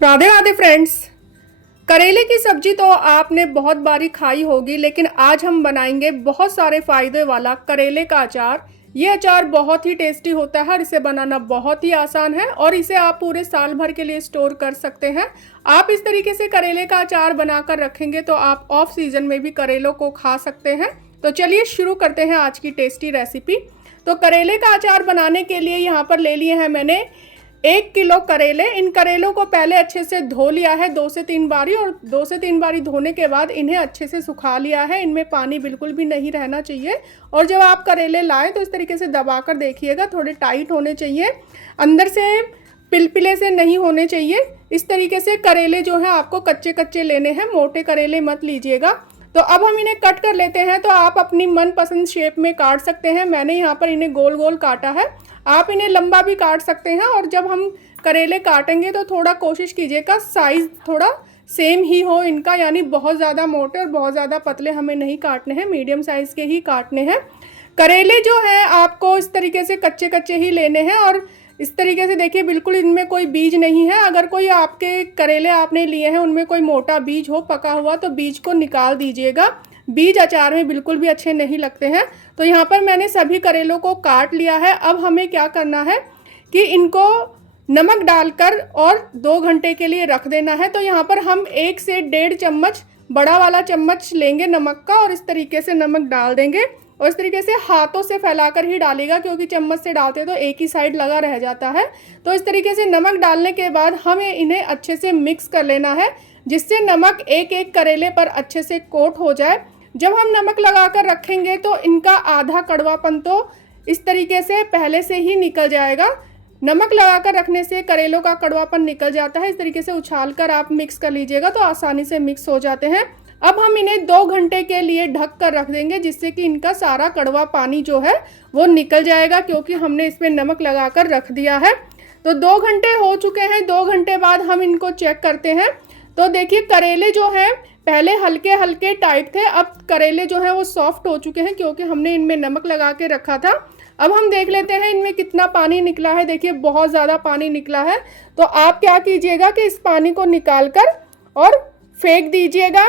Radhe Radhe friends. करेले की सब्जी तो आपने बहुत बारी खाई होगी, लेकिन आज हम बनाएंगे बहुत सारे फायदे वाला करेले का अचार। ये अचार बहुत ही टेस्टी होता है और इसे बनाना बहुत ही आसान है और इसे आप पूरे साल भर के लिए स्टोर कर सकते हैं। आप इस तरीके से करेले का अचार बनाकर रखेंगे तो आप ऑफ सीजन में भी करेलों को खा सकते हैं। तो चलिए शुरू करते हैं आज की टेस्टी रेसिपी। तो करेले का अचार बनाने के लिए यहाँ पर ले लिए हैं मैंने 1 किलो करेले। इन करेलों को पहले अच्छे से धो लिया है 2 से 3 बारी, और 2 से 3 बारी धोने के बाद इन्हें अच्छे से सुखा लिया है। इनमें पानी बिल्कुल भी नहीं रहना चाहिए। और जब आप करेले लाएं तो इस तरीके से दबाकर देखिएगा, थोड़े टाइट होने चाहिए, अंदर से पिलपिले से नहीं होने चाहिए। इस तरीके से करेले जो है आपको कच्चे कच्चे लेने हैं, मोटे करेले मत लीजिएगा। तो अब हम इन्हें कट कर लेते हैं। तो आप अपनी मनपसंद शेप में काट सकते हैं। मैंने यहाँ पर इन्हें गोल गोल काटा है, आप इन्हें लंबा भी काट सकते हैं। और जब हम करेले काटेंगे तो थोड़ा कोशिश कीजिएगा साइज़ थोड़ा सेम ही हो इनका, यानी बहुत ज़्यादा मोटे और बहुत ज़्यादा पतले हमें नहीं काटने हैं, मीडियम साइज़ के ही काटने हैं। करेले जो है आपको इस तरीके से कच्चे कच्चे ही लेने हैं। और इस तरीके से देखिए, बिल्कुल इनमें कोई बीज नहीं है। अगर कोई आपके करेले आपने लिए हैं उनमें कोई मोटा बीज हो पका हुआ तो बीज को निकाल दीजिएगा। बीज अचार में बिल्कुल भी अच्छे नहीं लगते हैं। तो यहाँ पर मैंने सभी करेलों को काट लिया है। अब हमें क्या करना है कि इनको नमक डालकर और 2 घंटे के लिए रख देना है। तो यहाँ पर हम 1 से 1.5 चम्मच बड़ा वाला चम्मच लेंगे नमक का, और इस तरीके से नमक डाल देंगे। और इस तरीके से हाथों से फैलाकर ही डालेगा, क्योंकि चम्मच से डालते तो एक ही साइड लगा रह जाता है। तो इस तरीके से नमक डालने के बाद हमें इन्हें अच्छे से मिक्स कर लेना है, जिससे नमक एक एक करेले पर अच्छे से कोट हो जाए। जब हम नमक लगाकर रखेंगे तो इनका आधा कड़वापन तो इस तरीके से पहले से ही निकल जाएगा। नमक लगाकर रखने से करेलों का कड़वापन निकल जाता है। इस तरीके से उछालकर आप मिक्स कर लीजिएगा तो आसानी से मिक्स हो जाते हैं। अब हम इन्हें 2 घंटे के लिए ढक कर रख देंगे, जिससे कि इनका सारा कड़वा पानी जो है वो निकल जाएगा, क्योंकि हमने इसमें नमक लगाकर रख दिया है। तो 2 घंटे हो चुके हैं। 2 घंटे बाद हम इनको चेक करते हैं। तो देखिए, करेले जो हैं पहले हल्के हल्के टाइट थे, अब करेले जो हैं वो सॉफ्ट हो चुके हैं, क्योंकि हमने इनमें नमक लगा के रखा था। अब हम देख लेते हैं इनमें कितना पानी निकला है। देखिए, बहुत ज़्यादा पानी निकला है। तो आप क्या कीजिएगा कि इस पानी को निकाल कर और फेंक दीजिएगा,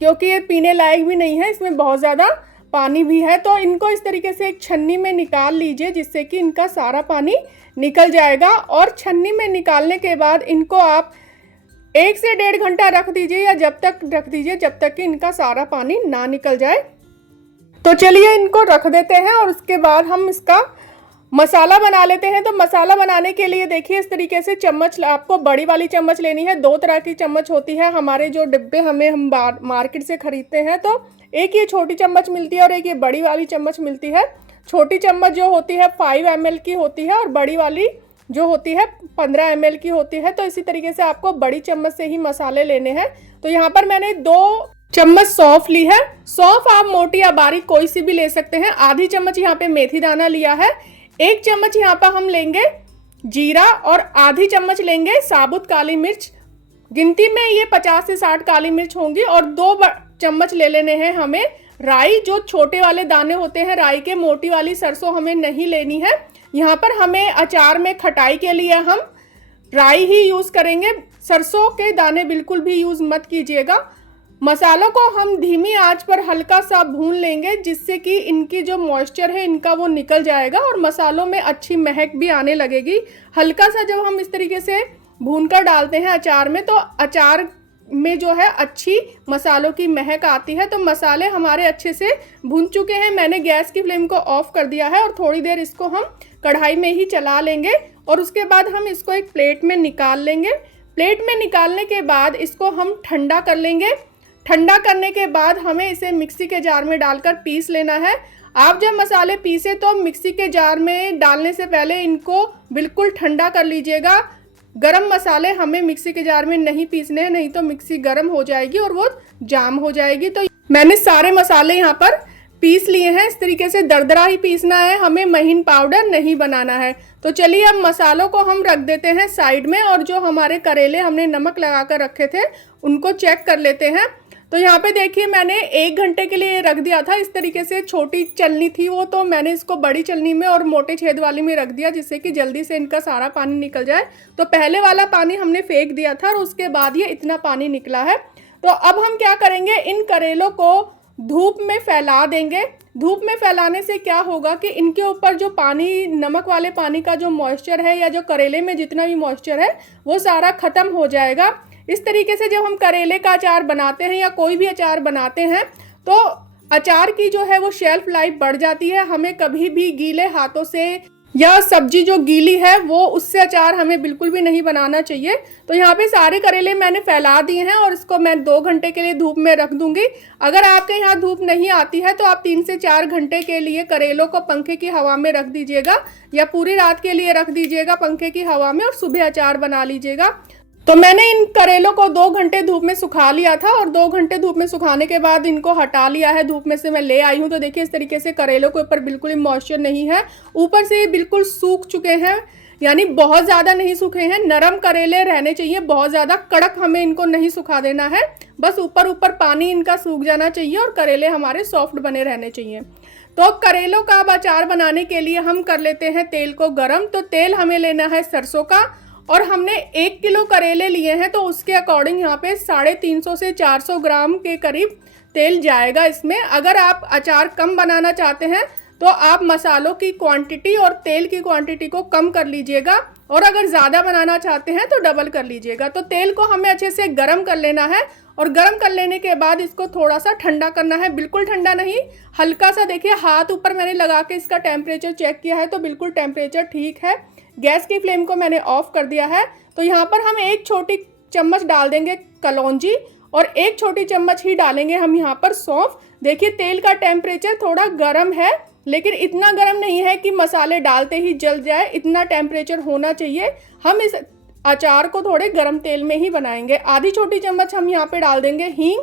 क्योंकि ये पीने लायक भी नहीं है, इसमें बहुत ज़्यादा पानी भी है। तो इनको इस तरीके से एक छन्नी में निकाल लीजिए, जिससे कि इनका सारा पानी निकल जाएगा। और छन्नी में निकालने के बाद इनको आप 1 से 1.5 घंटा रख दीजिए, या जब तक रख दीजिए जब तक कि इनका सारा पानी ना निकल जाए। तो चलिए इनको रख देते हैं और उसके बाद हम इसका मसाला बना लेते हैं। तो मसाला बनाने के लिए देखिए, इस तरीके से चम्मच आपको बड़ी वाली चम्मच लेनी है। 2 तरह की चम्मच होती है हमारे जो डिब्बे हम मार्केट से खरीदते हैं। तो एक ये छोटी चम्मच मिलती है और एक ये बड़ी वाली चम्मच मिलती है। छोटी चम्मच जो होती है 5 ml की होती है, और बड़ी वाली जो होती है 15 ml की होती है। तो इसी तरीके से आपको बड़ी चम्मच से ही मसाले लेने हैं। तो यहाँ पर मैंने 2 चम्मच सौंफ ली है। सौंफ आप मोटी या बारीक कोई सी भी ले सकते हैं। आधी चम्मच यहाँ पे मेथी दाना लिया है। 1 चम्मच यहाँ पर हम लेंगे जीरा, और आधी चम्मच लेंगे साबुत काली मिर्च। गिनती में ये 50 से 60 काली मिर्च होंगी। और 2 चम्मच ले लेने हैं हमें राई, जो छोटे वाले दाने होते हैं राई के। मोटी वाली सरसों हमें नहीं लेनी है। यहाँ पर हमें अचार में खटाई के लिए हम राई ही यूज़ करेंगे, सरसों के दाने बिल्कुल भी यूज़ मत कीजिएगा। मसालों को हम धीमी आंच पर हल्का सा भून लेंगे, जिससे कि इनकी जो मॉइस्चर है इनका वो निकल जाएगा और मसालों में अच्छी महक भी आने लगेगी। हल्का सा जब हम इस तरीके से भूनकर डालते हैं अचार में, तो अचार में जो है अच्छी मसालों की महक आती है। तो मसाले हमारे अच्छे से भून चुके हैं। मैंने गैस की फ्लेम को ऑफ कर दिया है और थोड़ी देर इसको हम कढ़ाई में ही चला लेंगे। और उसके बाद हम इसको एक प्लेट में निकाल लेंगे। प्लेट में निकालने के बाद इसको हम ठंडा कर लेंगे। ठंडा करने के बाद हमें इसे मिक्सी के जार में डालकर पीस लेना है। आप जब मसाले पीसे तो मिक्सी के जार में डालने से पहले इनको बिल्कुल ठंडा कर लीजिएगा। गरम मसाले हमें मिक्सी के जार में नहीं पीसने हैं, नहीं तो मिक्सी गरम हो जाएगी और वो जाम हो जाएगी। तो मैंने सारे मसाले यहाँ पर पीस लिए हैं। इस तरीके से दरदरा ही पीसना है, हमें महीन पाउडर नहीं बनाना है। तो चलिए अब मसालों को हम रख देते हैं साइड में, और जो हमारे करेले हमने नमक लगा कर रखे थे उनको चेक कर लेते हैं। तो यहाँ पे देखिए मैंने 1 घंटे के लिए रख दिया था। इस तरीके से छोटी चलनी थी वो, तो मैंने इसको बड़ी चलनी में और मोटे छेद वाली में रख दिया, जिससे कि जल्दी से इनका सारा पानी निकल जाए। तो पहले वाला पानी हमने फेंक दिया था और उसके बाद ये इतना पानी निकला है। तो अब हम क्या करेंगे, इन करेलों को धूप में फैला देंगे। धूप में फैलाने से क्या होगा कि इनके ऊपर जो पानी, नमक वाले पानी का जो मॉइस्चर है या जो करेले में जितना भी मॉइस्चर है वो सारा ख़त्म हो जाएगा। इस तरीके से जब हम करेले का अचार बनाते हैं या कोई भी अचार बनाते हैं तो अचार की जो है वो शेल्फ लाइफ बढ़ जाती है। हमें कभी भी गीले हाथों से या सब्जी जो गीली है वो उससे अचार हमें बिल्कुल भी नहीं बनाना चाहिए। तो यहाँ पे सारे करेले मैंने फैला दिए हैं और इसको मैं 2 घंटे के लिए धूप में रख दूंगी। अगर आपके यहाँ धूप नहीं आती है तो आप 3 से 4 घंटे के लिए करेलों को पंखे की हवा में रख दीजिएगा या पूरी रात के लिए रख दीजिएगा पंखे की हवा में और सुबह अचार बना लीजिएगा। तो मैंने इन करेलों को 2 घंटे धूप में सुखा लिया था और 2 घंटे धूप में सुखाने के बाद इनको हटा लिया है। धूप में से मैं ले आई हूँ। तो देखिए इस तरीके से करेलों के ऊपर बिल्कुल ही मॉइस्चर नहीं है, ऊपर से ये बिल्कुल सूख चुके हैं, यानी बहुत ज़्यादा नहीं सूखे हैं। नरम करेले रहने चाहिए, बहुत ज़्यादा कड़क हमें इनको नहीं सुखा देना है, बस ऊपर ऊपर पानी इनका सूख जाना चाहिए और करेले हमारे सॉफ्ट बने रहने चाहिए। तो करेलों का अब अचार बनाने के लिए हम कर लेते हैं तेल को गर्म। तो तेल हमें लेना है सरसों का और हमने 1 किलो करेले लिए हैं तो उसके अकॉर्डिंग यहाँ पे 350 से 400 ग्राम के करीब तेल जाएगा इसमें। अगर आप अचार कम बनाना चाहते हैं तो आप मसालों की क्वांटिटी और तेल की क्वांटिटी को कम कर लीजिएगा और अगर ज़्यादा बनाना चाहते हैं तो डबल कर लीजिएगा। तो तेल को हमें अच्छे से गर्म कर लेना है और गर्म कर लेने के बाद इसको थोड़ा सा ठंडा करना है, बिल्कुल ठंडा नहीं, हल्का सा। देखिए हाथ ऊपर मैंने लगा के इसका टेम्परेचर चेक किया है तो बिल्कुल टेम्परेचर ठीक है। गैस की फ्लेम को मैंने ऑफ कर दिया है। तो यहाँ पर हम 1 छोटी चम्मच डाल देंगे कलौंजी और 1 छोटी चम्मच ही डालेंगे हम यहाँ पर सौंफ। देखिए तेल का टेम्परेचर थोड़ा गर्म है, लेकिन इतना गर्म नहीं है कि मसाले डालते ही जल जाए, इतना टेम्परेचर होना चाहिए। हम इस अचार को थोड़े गर्म तेल में ही बनाएंगे। आधी छोटी चम्मच हम यहाँ पे डाल देंगे हींग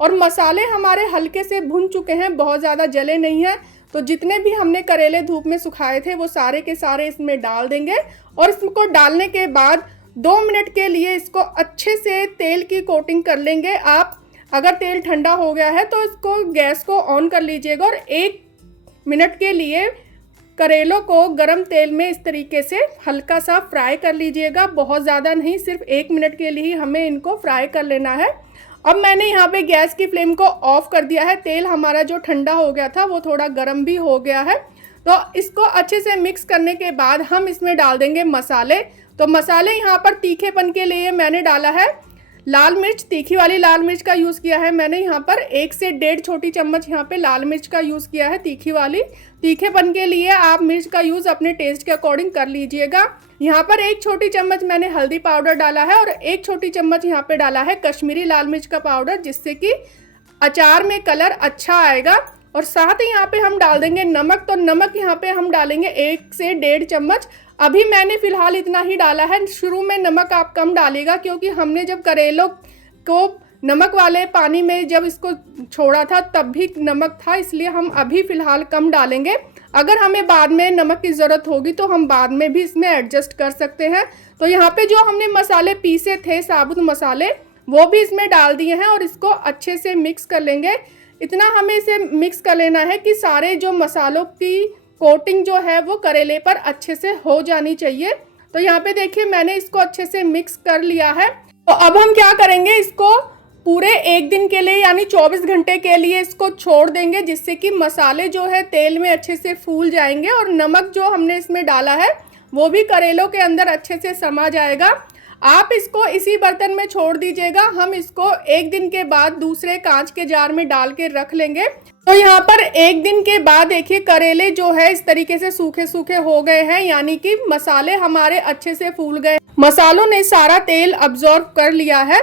और मसाले हमारे हल्के से भुन चुके हैं, बहुत ज़्यादा जले नहीं हैं। तो जितने भी हमने करेले धूप में सुखाए थे वो सारे के सारे इसमें डाल देंगे और इसको डालने के बाद 2 मिनट के लिए इसको अच्छे से तेल की कोटिंग कर लेंगे। आप अगर तेल ठंडा हो गया है तो इसको गैस को ऑन कर लीजिएगा और 1 मिनट के लिए करेलों को गरम तेल में इस तरीके से हल्का सा फ्राई कर लीजिएगा, बहुत ज़्यादा नहीं, सिर्फ 1 मिनट के लिए ही हमें इनको फ्राई कर लेना है। अब मैंने यहाँ पे गैस की फ्लेम को ऑफ कर दिया है। तेल हमारा जो ठंडा हो गया था वो थोड़ा गर्म भी हो गया है। तो इसको अच्छे से मिक्स करने के बाद हम इसमें डाल देंगे मसाले। तो मसाले यहाँ पर तीखेपन के लिए मैंने डाला है लाल मिर्च, तीखी वाली लाल मिर्च का यूज़ किया है मैंने यहाँ पर। 1 से 1.5 छोटी चम्मच यहाँ पे लाल मिर्च का यूज़ किया है, तीखी वाली। तीखेपन के लिए आप मिर्च का यूज़ अपने टेस्ट के अकॉर्डिंग कर लीजिएगा। यहाँ पर 1 छोटी चम्मच मैंने हल्दी पाउडर डाला है और 1 छोटी चम्मच यहाँ पे डाला है कश्मीरी लाल मिर्च का पाउडर, जिससे कि अचार में कलर अच्छा आएगा। और साथ ही यहाँ पे हम डाल देंगे नमक। तो नमक यहाँ पे हम डालेंगे 1 से 1.5 चम्मच। अभी मैंने फ़िलहाल इतना ही डाला है। शुरू में नमक आप कम डालिएगा क्योंकि हमने जब करेलों को नमक वाले पानी में जब इसको छोड़ा था तब भी नमक था, इसलिए हम अभी फ़िलहाल कम डालेंगे। अगर हमें बाद में नमक की ज़रूरत होगी तो हम बाद में भी इसमें एडजस्ट कर सकते हैं। तो यहाँ पे जो हमने मसाले पीसे थे, साबुत मसाले, वो भी इसमें डाल दिए हैं और इसको अच्छे से मिक्स कर लेंगे। इतना हमें इसे मिक्स कर लेना है कि सारे जो मसालों की कोटिंग जो है वो करेले पर अच्छे से हो जानी चाहिए। तो यहाँ पे देखिए मैंने इसको अच्छे से मिक्स कर लिया है। तो अब हम क्या करेंगे, इसको पूरे 1 दिन के लिए यानी 24 घंटे के लिए इसको छोड़ देंगे, जिससे कि मसाले जो है तेल में अच्छे से फूल जाएंगे और नमक जो हमने इसमें डाला है वो भी करेलों के अंदर अच्छे से समा जाएगा। आप इसको इसी बर्तन में छोड़ दीजिएगा। हम इसको 1 दिन के बाद दूसरे कांच के जार में डाल के रख लेंगे। तो यहाँ पर 1 दिन के बाद देखिए करेले जो है इस तरीके से सूखे सूखे हो गए हैं, यानी कि मसाले हमारे अच्छे से फूल गए, मसालों ने सारा तेल अब्जॉर्ब कर लिया है।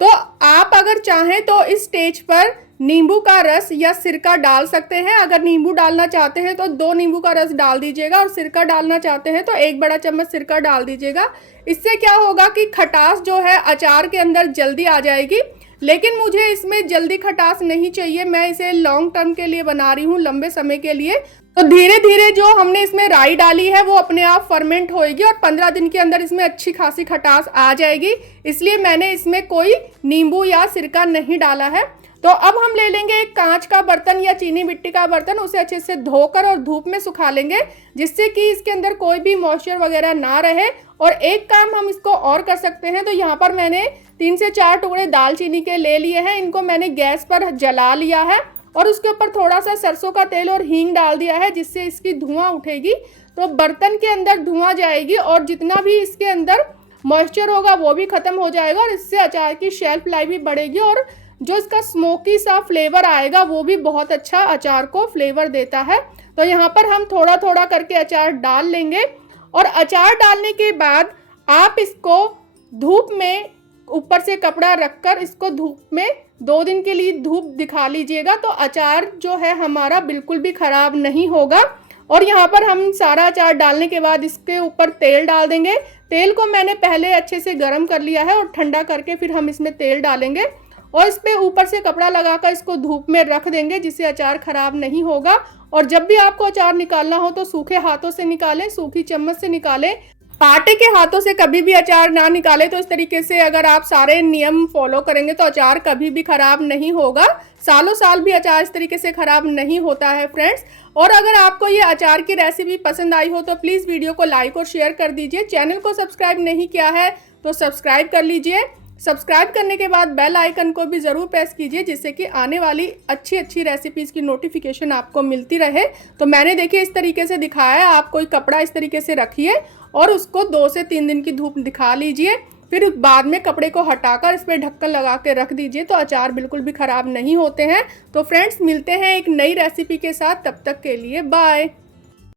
तो आप अगर चाहें तो इस स्टेज पर नींबू का रस या सिरका डाल सकते हैं। अगर नींबू डालना चाहते हैं तो 2 नींबू का रस डाल दीजिएगा और सिरका डालना चाहते हैं तो 1 बड़ा चम्मच सिरका डाल दीजिएगा। इससे क्या होगा कि खटास जो है अचार के अंदर जल्दी आ जाएगी। लेकिन मुझे इसमें जल्दी खटास नहीं चाहिए, मैं इसे लॉन्ग टर्म के लिए बना रही हूँ, लंबे समय के लिए। तो धीरे धीरे जो हमने इसमें राई डाली है वो अपने आप फर्मेंट होएगी और 15 दिन के अंदर इसमें अच्छी खासी खटास आ जाएगी। इसलिए मैंने इसमें कोई नींबू या सिरका नहीं डाला है। तो अब हम ले लेंगे एक कांच का बर्तन या चीनी मिट्टी का बर्तन, उसे अच्छे से धोकर और धूप में सुखा लेंगे, जिससे कि इसके अंदर कोई भी मॉइस्चर वगैरह ना रहे। और एक काम हम इसको और कर सकते हैं, तो यहाँ पर मैंने 3 से 4 टुकड़े दालचीनी के ले लिए हैं। इनको मैंने गैस पर जला लिया है और उसके ऊपर थोड़ा सा सरसों का तेल और हींग डाल दिया है, जिससे इसकी धुआं उठेगी तो बर्तन के अंदर धुआं जाएगी और जितना भी इसके अंदर मॉइस्चर होगा वो भी ख़त्म हो जाएगा और इससे अचार की शेल्फ लाइफ भी बढ़ेगी और जो इसका स्मोकी सा फ्लेवर आएगा वो भी बहुत अच्छा अचार को फ्लेवर देता है। तो यहाँ पर हम थोड़ा थोड़ा करके अचार डाल लेंगे और अचार डालने के बाद आप इसको धूप में ऊपर से कपड़ा रखकर इसको धूप में 2 दिन के लिए धूप दिखा लीजिएगा, तो अचार जो है हमारा बिल्कुल भी ख़राब नहीं होगा। और यहाँ पर हम सारा अचार डालने के बाद इसके ऊपर तेल डाल देंगे। तेल को मैंने पहले अच्छे से गर्म कर लिया है और ठंडा करके फिर हम इसमें तेल डालेंगे और इस पर ऊपर से कपड़ा लगाकर इसको धूप में रख देंगे, जिससे अचार ख़राब नहीं होगा। और जब भी आपको अचार निकालना हो तो सूखे हाथों से निकालें, सूखी चम्मच से निकालें, आटे के हाथों से कभी भी अचार ना निकालें। तो इस तरीके से अगर आप सारे नियम फॉलो करेंगे तो अचार कभी भी ख़राब नहीं होगा। सालों साल भी अचार इस तरीके से ख़राब नहीं होता है फ्रेंड्स। और अगर आपको ये अचार की रेसिपी पसंद आई हो तो प्लीज़ वीडियो को लाइक और शेयर कर दीजिए। चैनल को सब्सक्राइब नहीं किया है तो सब्सक्राइब कर लीजिए। सब्सक्राइब करने के बाद बेल आइकन को भी ज़रूर प्रेस कीजिए, जिससे कि आने वाली अच्छी अच्छी रेसिपीज़ की नोटिफिकेशन आपको मिलती रहे। तो मैंने देखिए इस तरीके से दिखाया है। आप कोई कपड़ा इस तरीके से रखिए और उसको 2 से 3 दिन की धूप दिखा लीजिए, फिर बाद में कपड़े को हटाकर इस पर ढक्कन लगा के रख दीजिए, तो अचार बिल्कुल भी ख़राब नहीं होते हैं। तो फ्रेंड्स मिलते हैं एक नई रेसिपी के साथ, तब तक के लिए बाय।